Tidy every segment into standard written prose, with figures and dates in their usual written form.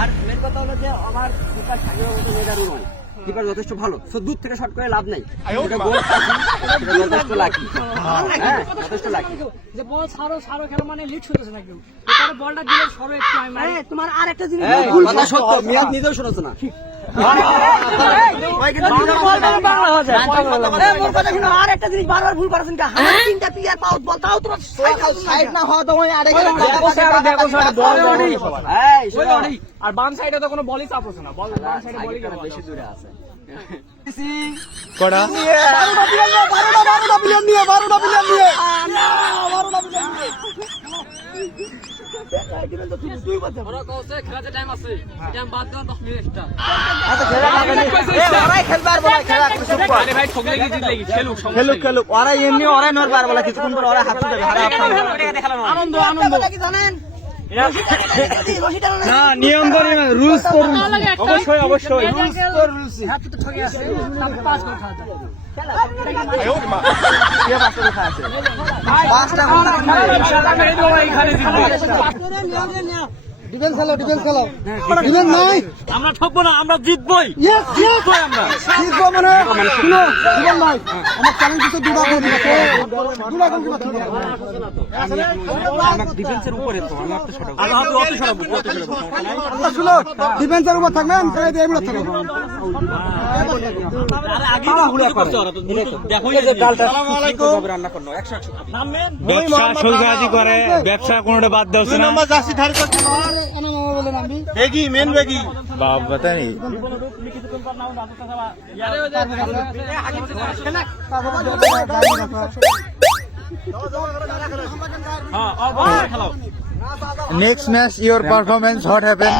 আর main কথা হলো যে আমার কিপার সাকিবের মতো মেজারও নয়, কিপার যথেষ্ট ভালো, তো দূর থেকে শট করে লাভ নাই, যথেষ্ট লাকি। হ্যাঁ যথেষ্ট লাকি। যে বল ছাড়ো ছাড়ো খেলো মানে লিড হতেছে না একদম, তার বলটা দিলে সরো একটু আমি মারি। তোমার আর একটা জিনিস ভুল কথা সত্য, মিয়াদ নিজেও শোনাচ্ছে না। আর একটা জিনিস বারবার ভুল করেছেন, তিনটা প্লেয়ার পাউট বল তাও তোমার সাইড না হওয়া তোমার আর বাম সাইডে তো কোনো বলই চাপ হচ্ছে না, বল বাম সাইডে বলই বেশি দূরে আছে। কটা খেলুক ওরা এমনি ওরাই নয় পারবো না, কিছুক্ষণ পর ওরা হাত তুলবে। আনন্দ আনন্দ না নিয়ম তো রুলস তো অবশ্যই অবশ্যই ডিফেন্স খেলো ডিফেন্স নাই, আমরা ঠকবো না, আমরা জিতবই। আমরা জিতবো মানে শুনো জীবন ভাই, আমার চ্যালেঞ্জ তো দুটা গোল দিবে, দুটা গোল দিবে। ডিফেন্সের উপরে তো আমি একটা শট শুনো ডিফেন্সের উপর থাকবেন, তাহলে দিয়ে এগুলো থাকবে। ব্যবসা সৌদাদি করে, ব্যবসা কোনোটা বাদ দেওয়া না। বেগি মেন বেগি বাপ বাতানি next match your performance what happened?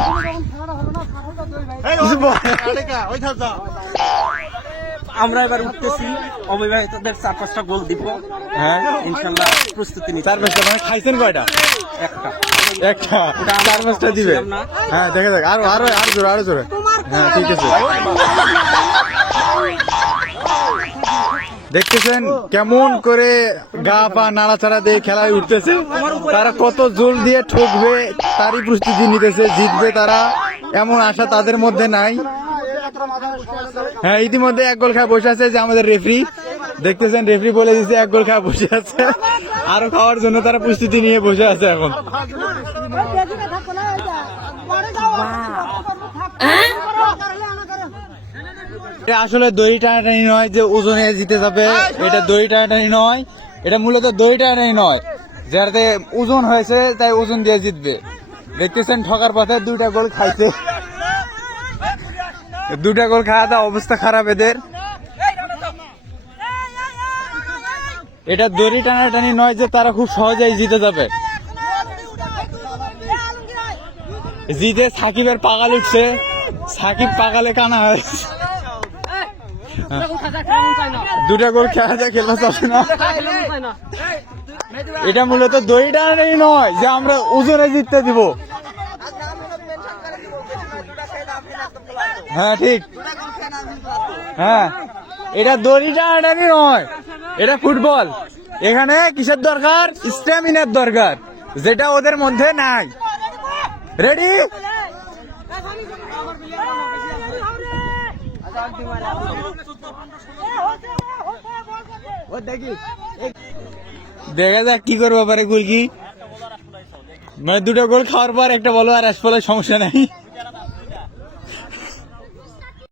আমরা এবার উঠতেছি, অবিবাহিতদের 4-5টা গোল দিব। হ্যাঁ ইনশাল্লাহ প্রস্তুতি নিতে। 4-5টা মানে খাইছেন কয়টা? একটা একটা 4-5টা দিবে। হ্যাঁ দেখে দেখ আরো আরো আরো জোরে হ্যাঁ ঠিক আছে। দেখতেছেন কেমন করে গা পা নাড়াচাড়া দিয়ে খেলায় উঠতেছে, তারা কত জোর দিয়ে ঠকবে তারই প্রস্তুতি নিতেছে, জিতবে তারা এমন আশা তাদের মধ্যে নাই। হ্যাঁ ইতিমধ্যে এক গোল খায় বসে আছে যে আমাদের রেফারি, দেখতেছেন রেফারি বলে দিচ্ছে এক গোল খায় বসে আছে, আরো খাওয়ার জন্য তারা প্রস্তুতি নিয়ে বসে আছে এখন। আসলে দড়ি টানাটানি নয় যে ওজনে জিতে যাবে, এটা দড়ি টানাটানি নয়, এটা মূলত দড়ি টানাটানি নয়, যাতে ওজন হয়েছে তাই ওজন দিয়ে জিতবে। দেখতেছেন ঠকার পথে 2টা গোল খাইছে, 2টা গোল খাওয়া দাওয়া অবস্থা খারাপ এদের। এটা দড়ি টানাটানি নয় যে তারা খুব সহজেই জিতে যাবে। জিতে সাকিবের পাগাল উঠছে, সাকিব পাগালে কানা হয়েছে। 2টা গোল খেলা যায়, খেলা চলে না। এটা মূলত দড়ি টানাটানি নয় যে আমরা ওজনে জিততে দিব। হ্যাঁ ঠিক, হ্যাঁ এটা দড়ি টানাটানি নয়, এটা ফুটবল। এখানে কিসের দরকার? স্ট্যামিনার দরকার, যেটা ওদের মধ্যে নাই। রেডি? দেখা যাক কি করবো পারে গোল কি, মানে 2টা গোল খাওয়ার পর একটা বলো আর আসলে সমস্যা নাই।